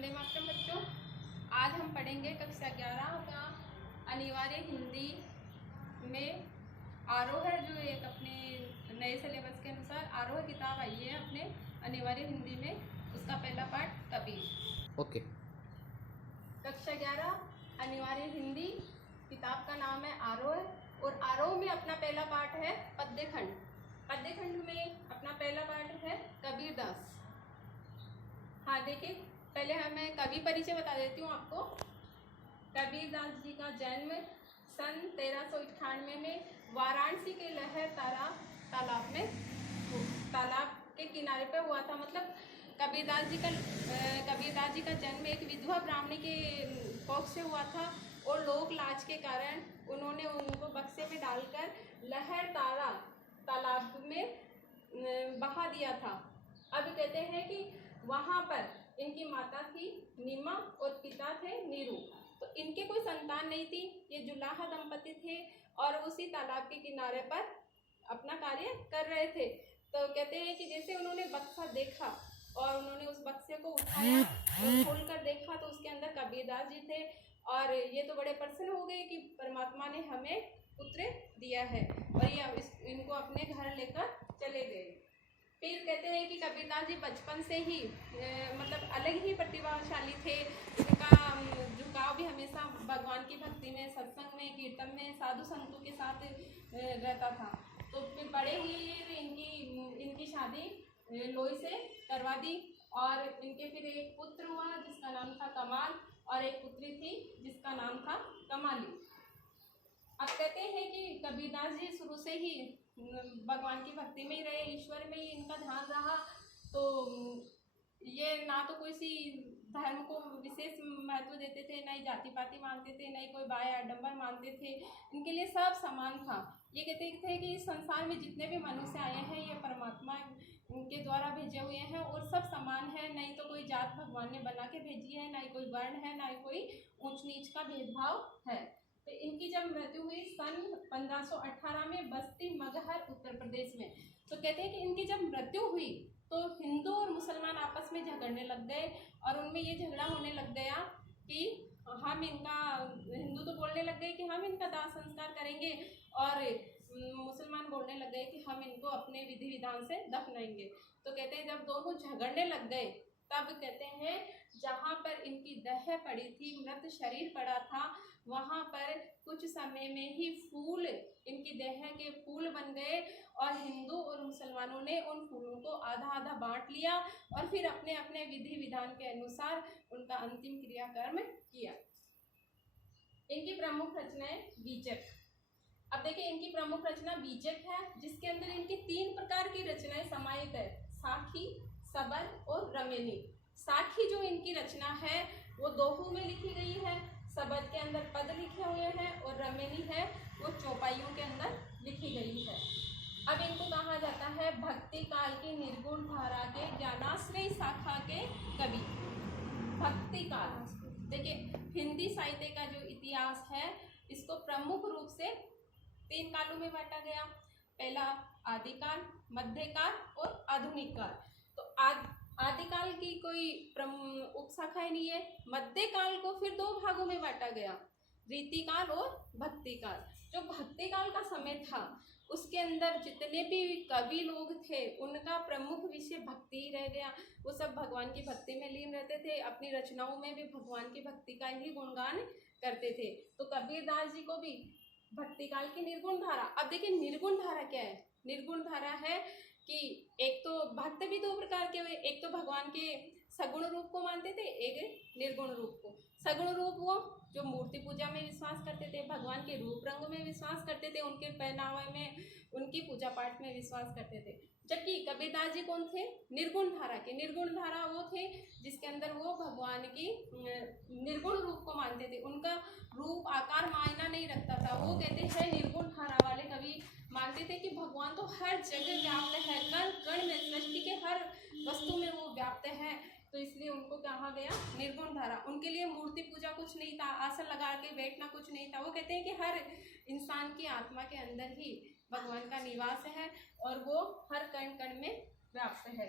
वंदे मातरम बच्चों। आज हम पढ़ेंगे कक्षा 11 का अनिवार्य हिंदी में आरोह है, जो एक अपने नए सिलेबस के अनुसार आरोह किताब आई है अपने अनिवार्य हिंदी में, उसका पहला पाठ कबीर। ओके। कक्षा 11 अनिवार्य हिंदी किताब का नाम है आरोह, और आरोह में अपना पहला पाठ है पद्यखंड। पद्यखंड में अपना पहला पाठ है कबीरदास। हाँ देखिए, पहले मैं कवि परिचय बता देती हूँ आपको। कबीरदास जी का जन्म सन 1398 में वाराणसी के लहर तारा तालाब के किनारे पे हुआ था। मतलब कबीरदास जी का जन्म एक विधवा ब्राह्मणी के कोख से हुआ था, और लोक लाज के कारण उन्होंने उनको बक्से में डालकर लहर तारा तालाब में बहा दिया था। अब कहते हैं कि वहाँ पर इनकी माता थी नीमा और पिता थे नीरू। तो इनके कोई संतान नहीं थी, ये जुलाहा दंपति थे और उसी तालाब के किनारे पर अपना कार्य कर रहे थे। तो कहते हैं कि जैसे उन्होंने बक्सा देखा और उन्होंने उस बक्से को उठाया और खोल कर देखा, तो उसके अंदर कबीरदास जी थे, और ये तो बड़े प्रसन्न हो गए कि परमात्मा ने हमें पुत्र दिया है, और ये इनको अपने घर लेकर चले गए। फिर कहते हैं कि कबीरदास जी बचपन से ही मतलब अलग ही प्रतिभाशाली थे। इनका झुकाव भी हमेशा भगवान की भक्ति में, सत्संग में, कीर्तन में, साधु संतों के साथ रहता था। तो फिर बड़े ही इनकी शादी लोई से करवा दी, और इनके फिर एक पुत्र हुआ जिसका नाम था कमाल, और एक पुत्री थी जिसका नाम था कमाली। अब कहते हैं कि कबीरदास जी शुरू से ही भगवान की भक्ति में ही रहे, ईश्वर में ही इनका ध्यान रहा। तो ये ना तो किसी धर्म को विशेष महत्व देते थे, ना ही जाति पाति मानते थे, ना ही कोई बाह्य आडंबर मानते थे। इनके लिए सब समान था। ये कहते थे कि इस संसार में जितने भी मनुष्य आए हैं ये परमात्मा के द्वारा भेजे हुए हैं, और सब समान है। नहीं तो कोई जात भगवान ने बना के भेजी है, ना ही कोई वर्ण है, ना ही कोई ऊंच नीच का भेदभाव है। तो इनकी जब मृत्यु हुई सन 1518 में बस्ती मगहर उत्तर प्रदेश में। तो कहते हैं कि इनकी जब मृत्यु हुई तो हिंदू और मुसलमान आपस में झगड़ने लग गए, और उनमें ये झगड़ा होने लग गया कि हिंदू तो बोलने लग गए कि हम इनका दाह संस्कार करेंगे, और मुसलमान बोलने लग गए कि हम इनको अपने विधि विधान से दफनाएंगे। तो कहते हैं जब दोनों झगड़ने लग गए, तब कहते हैं जहाँ पर इनकी देह पड़ी थी, मृत शरीर पड़ा था, वहाँ पर कुछ समय में ही फूल, इनकी देह के फूल बन गए, और हिंदू और मुसलमानों ने उन फूलों को आधा आधा बांट लिया, और फिर अपने अपने विधि विधान के अनुसार उनका अंतिम क्रियाकर्म किया। इनकी प्रमुख रचनाएं बीजक। अब देखिए, इनकी प्रमुख रचना बीजक है, जिसके अंदर इनकी 3 प्रकार की रचनाएं समाहित है: साखी, सबल और रमेनी। साखी जो इनकी रचना है वो दोहों में लिखी गई है, सबद के अंदर पद लिखे हुए हैं, और रमेनी है वो चौपाइयों के अंदर लिखी गई है। अब इनको कहा जाता है भक्ति काल की निर्गुण धारा के ज्ञानाश्रय शाखा के कवि। भक्ति काल, देखिए हिंदी साहित्य का जो इतिहास है इसको प्रमुख रूप से 3 कालों में बांटा गया। पहला आदिकाल, मध्यकाल और आधुनिक काल। तो आदिकाल की कोई उपशाखा नहीं है। मध्यकाल को फिर 2 भागों में बांटा गया, रीतिकाल और भक्तिकाल। जो भक्तिकाल का समय था उसके अंदर जितने भी कवि लोग थे उनका प्रमुख विषय भक्ति ही रह गया। वो सब भगवान की भक्ति में लीन रहते थे, अपनी रचनाओं में भी भगवान की भक्ति का ही गुणगान करते थे। तो कबीरदास जी को भी भक्तिकाल की निर्गुण धारा। अब देखिए निर्गुण धारा क्या है? निर्गुण धारा है कि एक तो भक्त भी 2 प्रकार के हुए, एक तो भगवान के सगुण रूप को मानते थे, एक निर्गुण रूप को। सगुण रूप वो जो मूर्ति पूजा में विश्वास करते थे, भगवान के रूप रंग में विश्वास करते थे, उनके पहनावे में, उनकी पूजा पाठ में विश्वास करते थे। जबकि कबीरदास जी कौन थे? निर्गुण धारा के। निर्गुण धारा वो थे जिसके अंदर वो भगवान की निर्गुण रूप को मानते थे, उनका रूप आकार मायना नहीं रखता था। वो कहते हैं, निर्गुण धारा वाले कवि मानते थे कि भगवान तो हर जगह व्याप्त है, कण कण में, सृष्टि के हर वस्तु में वो व्याप्त है। तो इसलिए उनको कहा गया निर्गुण धारा। उनके लिए मूर्ति पूजा कुछ नहीं था, आसन लगा के बैठना कुछ नहीं था। वो कहते हैं कि हर इंसान की आत्मा के अंदर ही भगवान का निवास है, और वो हर कण कण में व्याप्त है।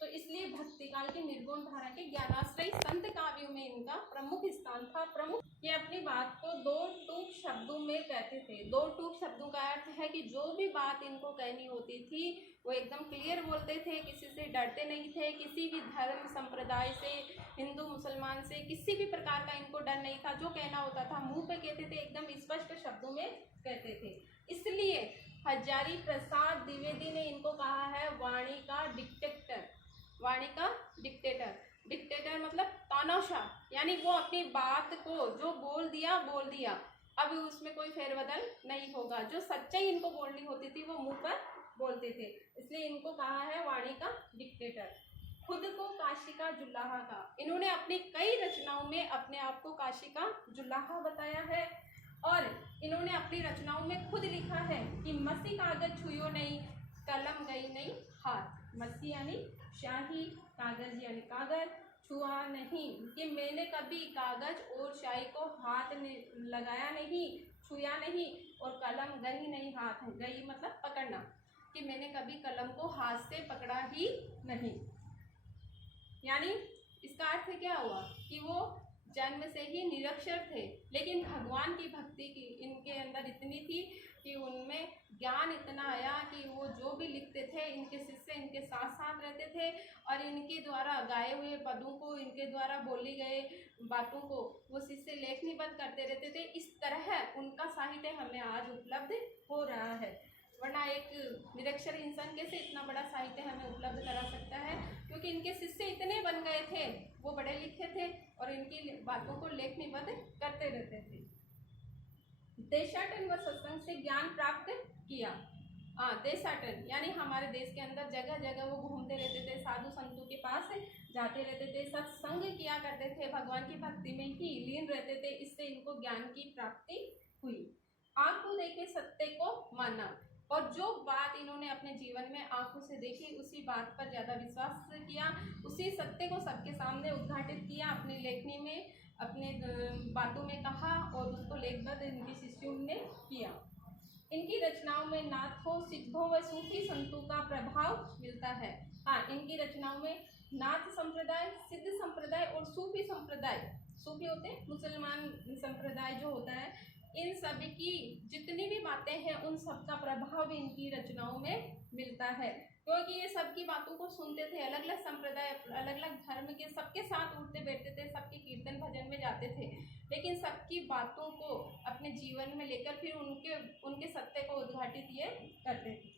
तो इसलिए भक्तिकाल के निर्गुण धारा के ज्ञानाश्रयी संत काव्य इनका प्रमुख स्थान था। प्रमुख ये अपनी बात को दो टूक शब्दों में कहते थे। दो टूक शब्दों का अर्थ है कि जो भी बात इनको कहनी होती थी वो एकदम क्लियर बोलते थे, किसी से डरते नहीं थे, किसी भी धर्म संप्रदाय से, हिंदू मुसलमान से किसी भी प्रकार का इनको डर नहीं था। जो कहना होता था मुंह पे कहते थे, एकदम स्पष्ट शब्दों में कहते थे। इसलिए हजारी प्रसाद द्विवेदी ने इनको कहा है वाणी का डिक्टेटर। वाणी का डिक्टेटर, डिक्टेटर मतलब तानाशाह, यानी वो अपनी बात को जो बोल दिया, अब उसमें कोई फेरबदल नहीं होगा। जो सच्चाई इनको बोलनी होती थी वो मुंह पर बोलते थे, इसलिए इनको कहा है वाणी का डिक्टेटर। खुद को काशी का जुल्लाहा का, इन्होंने अपनी कई रचनाओं में अपने आप को काशी का जुल्लाहा बताया है। और इन्होंने अपनी रचनाओं में खुद लिखा है कि मसी कागज छुयो नहीं, कलम गई नहीं हाथ। मसी यानी शाही, कागज यानी कागज, छुआ नहीं कि मैंने कभी कागज और शाही को हाथ लगाया नहीं, छुआ नहीं, और कलम गई नहीं हाथ। गई मतलब पकड़ना, कि मैंने कभी कलम को हाथ से पकड़ा ही नहीं। यानी इसका अर्थ क्या हुआ कि वो जन्म से ही निरक्षर थे, लेकिन भगवान की भक्ति की इनके अंदर इतनी थी कि उनमें ज्ञान इतना आया कि वो जो भी लिखते थे इनके शिष्य इनके साथ साथ रहते थे, और इनके द्वारा गाए हुए पदों को, इनके द्वारा बोली गए बातों को वो शिष्य लेखनीबद्ध करते रहते थे। इस तरह उनका साहित्य हमें आज उपलब्ध हो रहा है, वरना एक निरक्षर इंसान कैसे इतना बड़ा साहित्य हमें उपलब्ध करा सकता है, क्योंकि इनके शिष्य इतने बन गए थे, वो बड़े लिखे थे और इनकी बातों को लेखनीबद्ध करते रहते थे। देशाटन व सत्संग से ज्ञान प्राप्त किया। देशाटन यानी हमारे देश के अंदर जगह जगह वो घूमते रहते थे, साधु संतों के पास जाते रहते थे, सत्संग किया करते थे, भगवान की भक्ति में ही लीन रहते थे, इससे इनको ज्ञान की प्राप्ति हुई। आँख को देखे सत्य को माना, और जो बात इन्होंने अपने जीवन में आंखों से देखी उसी बात पर ज़्यादा विश्वास किया, उसी सत्य को सबके सामने उद्घाटित किया, अपनी लेखनी में अपने बातों में कहा और उसको लेखबद्ध इनके शिष्यों ने किया। इनकी रचनाओं में नाथों, सिद्धों व सूफी संतों का प्रभाव मिलता है। इनकी रचनाओं में नाथ संप्रदाय, सिद्ध संप्रदाय और सूफी संप्रदाय, सूफी होते हैं मुसलमान संप्रदाय जो होता है, इन सभी की जितनी भी बातें हैं उन सब का प्रभाव भी इनकी रचनाओं में मिलता है, क्योंकि ये सबकी बातों को सुनते थे। अलग अलग संप्रदाय, अलग अलग धर्म के सबके साथ उठते बैठते थे, सबके कीर्तन भजन में जाते थे, लेकिन सबकी बातों को अपने जीवन में लेकर फिर उनके सत्य को उद्घाटित ये करते थे।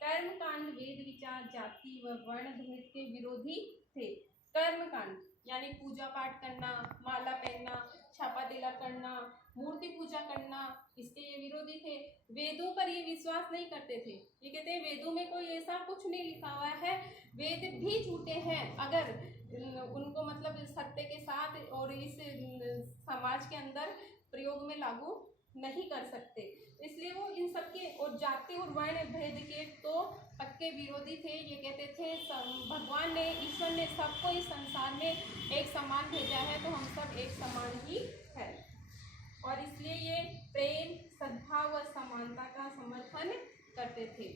कर्म कांड, वेद विचार, जाति व वर्ण भेद के विरोधी थे। कर्म कांड यानी पूजा पाठ करना, माला पहनना, छापा तिलक करना, मूर्ति पूजा करना, इसके ये विरोधी थे। वेदों पर ये विश्वास नहीं करते थे, ये कहते हैं वेदों में कोई ऐसा कुछ नहीं लिखा हुआ है, वेद भी झूठे हैं अगर उनको मतलब सत्य के साथ और इस समाज के अंदर प्रयोग में लागू नहीं कर सकते, इसलिए वो इन सबके और जाति और वर्ण भेद के तो पक्के विरोधी थे। ये कहते थे भगवान ने, ईश्वर ने सबको इस संसार में एक समान भेजा है, तो हम सब एक समान ही है, और इसलिए ये प्रेम, सद्भाव व समानता का समर्थन करते थे।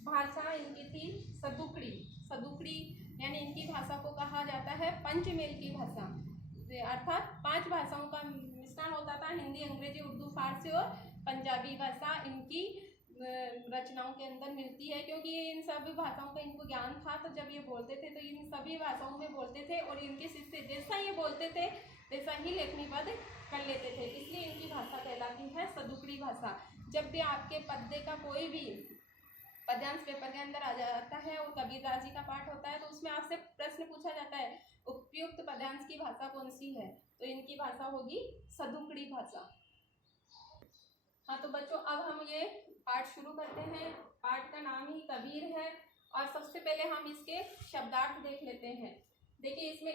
भाषा इनकी थी सदुकड़ी। सदुकड़ी यानी इनकी भाषा को कहा जाता है पंचमेल की भाषा, अर्थात 5 भाषाओं का मिश्रण होता था, हिंदी, अंग्रेजी, उर्दू, फारसी और पंजाबी भाषा इनकी रचनाओं के अंदर मिलती है, क्योंकि इन सभी भाषाओं का इनको ज्ञान था, तो जब ये बोलते थे तो इन सभी भाषाओं में बोलते थे, और इनके शिष्य जैसा ये बोलते थे वैसा ही लेखनीबद्ध कर लेते थे, इसलिए इनकी भाषा कहलाती है सदुकड़ी भाषा। जब भी आपके पद्य का कोई भी पद्यांश पेपर के अंदर आ जाता है और कबीरदास जी का पाठ होता है, तो उसमें आपसे प्रश्न पूछा जाता है उपयुक्त पद्यांश की भाषा कौन सी है, तो इनकी भाषा होगी सदुकड़ी भाषा। तो बच्चों अब हम ये पाठ शुरू करते हैं। पाठ का नाम ही कबीर है, और सबसे पहले हम इसके शब्दार्थ देख लेते हैं। देखिए इसमें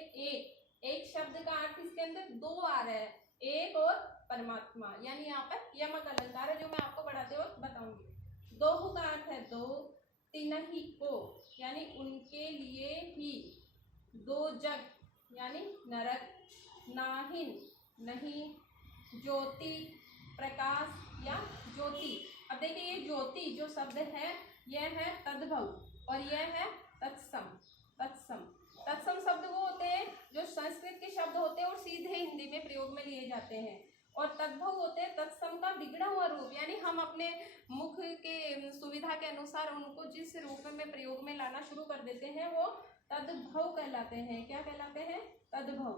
एक शब्द का अर्थ इसके अंदर 2 आ रहा है, एक और परमात्मा, यानी यहाँ पर यमक अलंकार है जो मैं आपको पढ़ाते वक्त बताऊंगी। 2 का अर्थ है 2, तिनहि को यानी उनके लिए ही, 2 जग यानी नरक, नाहिन नहीं, ज्योति प्रकाश या ज्योति। अब देखिए ये ज्योति जो शब्द है यह है तद्भव और यह है तत्सम। तत्सम शब्द वो होते हैं जो संस्कृत के शब्द होते होते हैं और सीधे हिंदी में प्रयोग में लिए जाते हैं। और तद्भव होते हैं तत्सम का बिगड़ा हुआ रूप, यानी हम अपने मुख के सुविधा के अनुसार उनको जिस रूप में प्रयोग में लाना शुरू कर देते हैं वो तद्भव कहलाते हैं। क्या कहलाते हैं? तद्भव।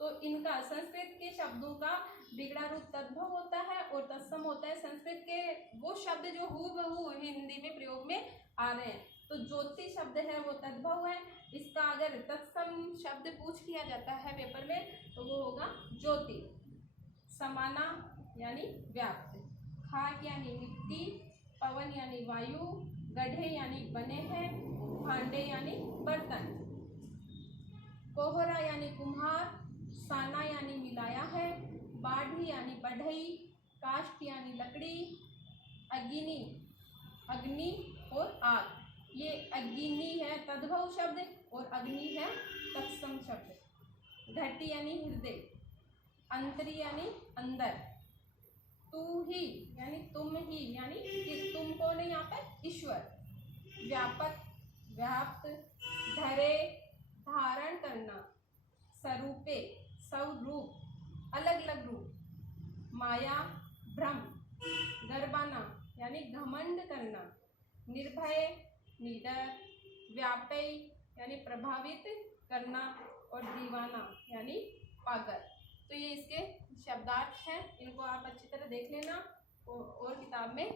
तो इनका संस्कृत के शब्दों का बिगड़ा रूप तद्भव होता है और तत्सम होता है संस्कृत के वो शब्द जो हूबहू हिंदी में प्रयोग में आ रहे हैं। तो ज्योति शब्द है वो तद्भव है। इसका अगर तत्सम शब्द पूछ लिया जाता है पेपर में तो वो होगा ज्योति। समाना यानी व्याप्त, खाक यानी मिट्टी, पवन यानी वायु, गड्ढे यानी बने हैं, भांडे यानी बर्तन, कोहरा यानी कुम्हार, साना यानी मिलाया है, बाढ़ी यानी बढ़ई, काष्ठ यानी लकड़ी, अग्नि अग्नि और आग। ये अग्नि है तद्भव शब्द और अग्नि है तत्सम शब्द। घटी यानी हृदय, अंतरी यानी अंदर, तू ही यानी तुम ही, यानी कि तुम कौन है यहाँ पर? ईश्वर। व्यापक व्याप्त, धरे धारण करना, स्वरूपे स्वरूप अलग अलग रूप, माया भ्रम, गर्बाना यानी घमंड करना, निर्भय निडर, व्यापी यानी प्रभावित करना और दीवाना यानी पागल। तो ये इसके शब्दार्थ हैं, इनको आप अच्छी तरह देख लेना और किताब में